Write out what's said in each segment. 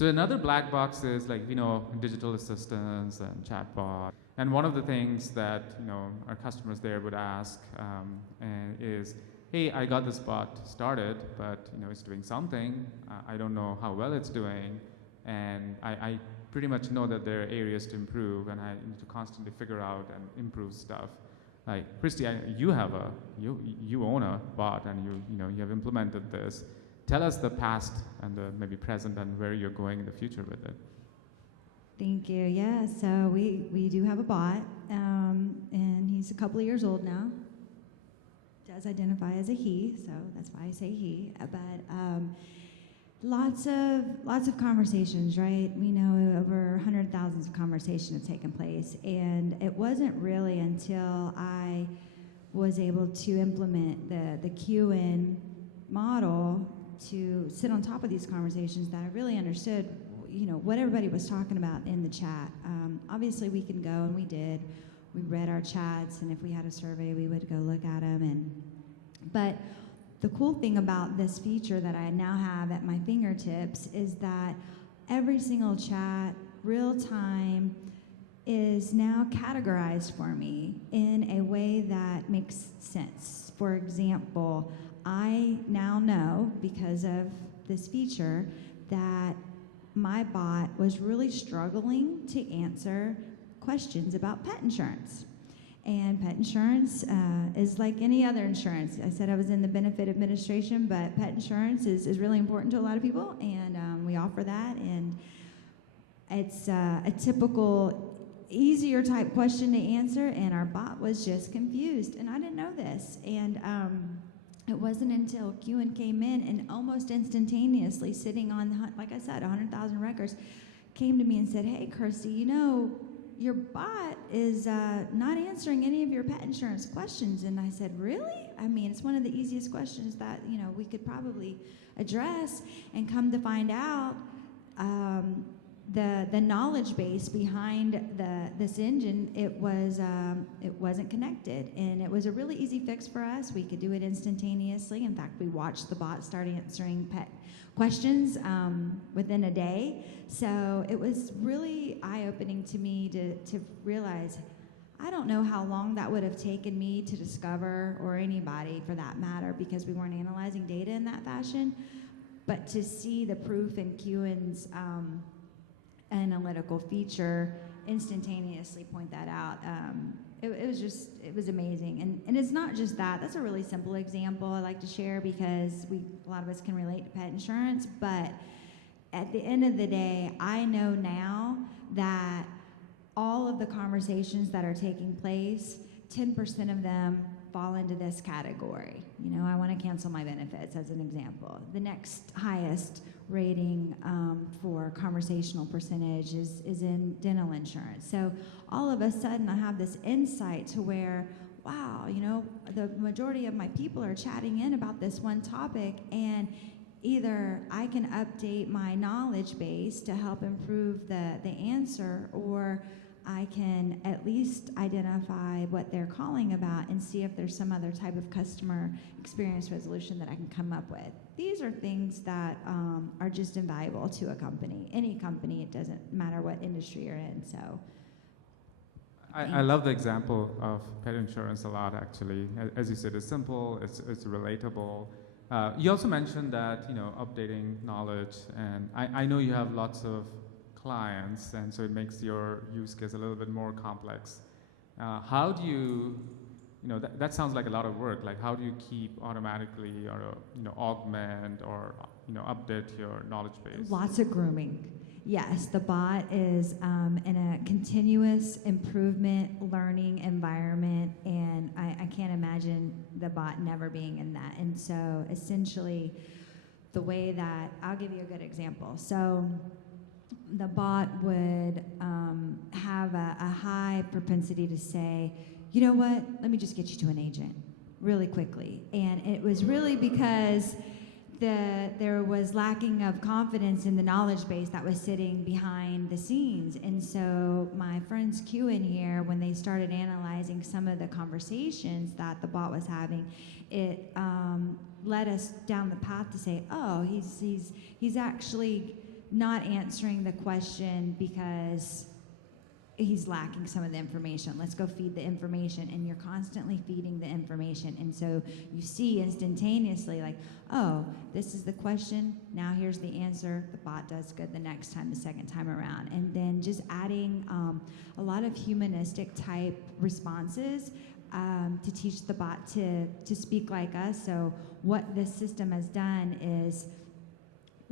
So another black box is like, digital assistants and chatbot. And one of the things that, our customers there would ask is, hey, I got this bot started, but, it's doing something. I don't know how well it's doing. And I pretty much know that there are areas to improve, and I need to constantly figure out and improve stuff. Like, Christy, you own a bot, and you have implemented this. Tell us the past and the maybe present and where you're going in the future with it. Thank you. Yeah, so we do have a bot, and he's a couple of years old now. Does identify as a he, so that's why I say he. But lots of conversations, right? We know over 100,000 of conversations have taken place, and it wasn't really until I was able to implement the Cuein model to sit on top of these conversations that I really understood, what everybody was talking about in the chat. Obviously, we can go, and we did. We read our chats, and if we had a survey, we would go look at them. But the cool thing about this feature that I now have at my fingertips is that every single chat, real time, is now categorized for me in a way that makes sense. For example, I now know, because of this feature, that my bot was really struggling to answer questions about pet insurance. And pet insurance is like any other insurance. I said I was in the benefit administration, but pet insurance is really important to a lot of people, and we offer that. And it's a typical, easier type question to answer, and our bot was just confused. And I didn't know this. And it wasn't until Cuein came in and almost instantaneously, sitting on, like I said, 100,000 records, came to me and said, hey, Kirsty, your bot is not answering any of your pet insurance questions. And I said, really? I mean, it's one of the easiest questions that, we could probably address. And come to find out, the knowledge base behind this engine, it wasn't connected. And it was a really easy fix for us. We could do it instantaneously. In fact, we watched the bot start answering pet questions within a day. So it was really eye-opening to me to realize, I don't know how long that would have taken me to discover, or anybody for that matter, because we weren't analyzing data in that fashion. But to see the proof in Cuein's analytical feature instantaneously point that out, it was amazing. And it's not just that. That's a really simple example I like to share, because a lot of us can relate to pet insurance. But at the end of the day, I know now that all of the conversations that are taking place, 10% of them fall into this category. I want to cancel my benefits, as an example. The next highest rating for conversational percentage is in dental insurance. So all of a sudden, I have this insight to where, wow, the majority of my people are chatting in about this one topic, and either I can update my knowledge base to help improve the answer, or I can at least identify what they're calling about and see if there's some other type of customer experience resolution that I can come up with. These are things that are just invaluable to a company. Any company, it doesn't matter what industry you're in. So, I love the example of pet insurance a lot, actually. As you said, it's simple, it's relatable. You also mentioned that, updating knowledge, and I know you have lots of clients, and so it makes your use case a little bit more complex. How do you, that sounds like a lot of work. Like, how do you keep automatically, or augment or update your knowledge base? Lots of grooming. Yes, the bot is in a continuous improvement learning environment, and I can't imagine the bot never being in that. And so essentially, the way that, I'll give you a good example. So the bot would have a high propensity to say, you know what, let me just get you to an agent really quickly. And it was really because there was lacking of confidence in the knowledge base that was sitting behind the scenes. And so my friends Cuein here, when they started analyzing some of the conversations that the bot was having, it led us down the path to say, oh, he's actually not answering the question because he's lacking some of the information. Let's go feed the information, and you're constantly feeding the information. And so you see instantaneously, like, oh, this is the question, now here's the answer. The bot does good the next time, the second time around. And then just adding a lot of humanistic type responses to teach the bot to speak like us. So what this system has done is,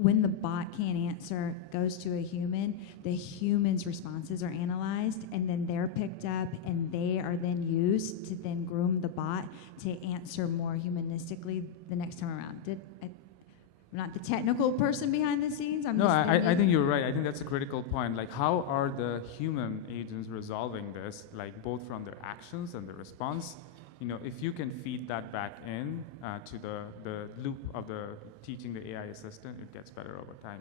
when the bot can't answer, goes to a human, the human's responses are analyzed, and then they're picked up, and they are then used to then groom the bot to answer more humanistically the next time around. I'm not the technical person behind the scenes. I think you're right. I think that's a critical point. Like, how are the human agents resolving this, like both from their actions and the response? You know, if you can feed that back in to the loop of the teaching the AI assistant, it gets better over time.